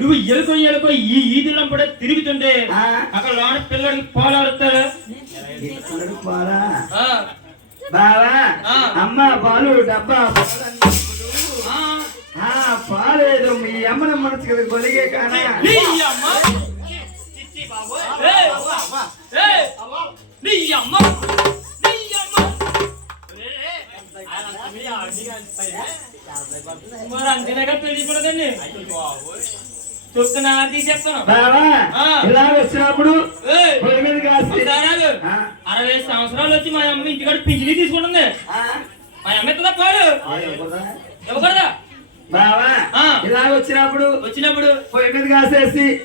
నువ్వు ఎలుకో ఈ ఈదులో కూడా తిరుగుతుంటే అక్కడ లోన పిల్లడికి పాలాడుతారు బావా అమ్మ పాలు డబ్బా పాలేదు మీ అమ్మన మనసు కదా గొలిగే కానీ మరి అంతేనాక పెళ్లి కూడదండి చెప్తున్నా తీసేస్తాను బావా ఇలా వచ్చినప్పుడు 60 సంవత్సరాలు వచ్చి మా అమ్మ ఇంటికాడ పింఛని తీసుకుంటుంది మా అమ్మ ఎత్తదా పాడు ఇవ్వకూడదా బావా ఇలా వచ్చినప్పుడు పొయ్యి మీద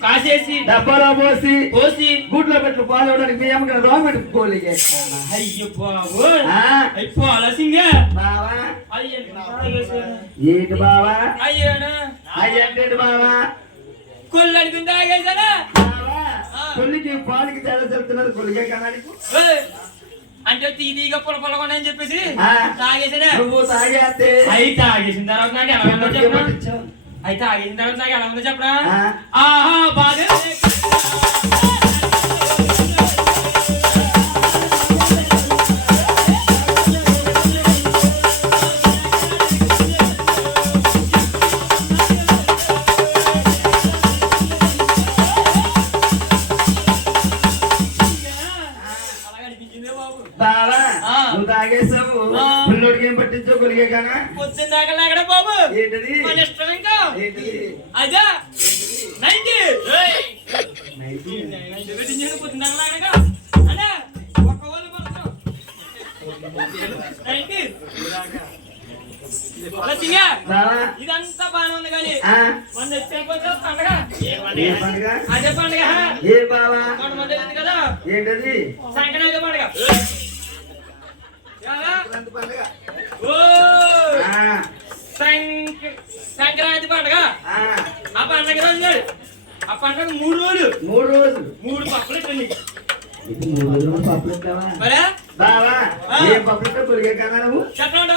కాసేసి డబ్బాలో పోసి గూట్లో పెట్టు పాలు అవడానికి మీ అమ్మకి రోమెంట్ పోలిగే అయ్యో బాబు అయిపో ఆలసింగా బావా ఏంటి బావా అయ్యంటే బావా కొల్లడికి తాగేసానా కొల్లికి పాలకి తేడా చెప్తున్నారు కొలిగే కనానికి అంటే తీదిగా పొలపొలగొని అని చెప్పేసి తాగేసినా నువ్వు తాగేస్తే అయి తాగేసిన తర్వాత నాకు ఎలా ఉందో చెప్పనా అయితే తాగేసిన తర్వాత నాకు ఎలా ఉందో చెప్పనా ఆహా బాగా తాగేసావు పిల్లోడికి ఏం పట్టించావు కొలిగే కానా పొద్దున్న దాకా బాబు ఏంటది ఇష్టం ఇంకా ఏంటది అదా 90 పొద్దున్న దాకా అదే ఒక్క వాళ్ళు పడతాం 90 ఇదంతా బాగానే ఉంది కానీ మన వచ్చేపోతే పండగ అదే పండగ ఏ బావా కొంతమంది కదా ఏంటది సంక్రాంతి పండగ సంక్రాంతి పండుగ ఆ పండుగ రోజు ఆ పండుగ 3 రోజులు 3 పప్పులు ఇట్టండి పప్పులు బావా ఏ పప్పులతో కొలిగే కదా నువ్వు చెప్పండి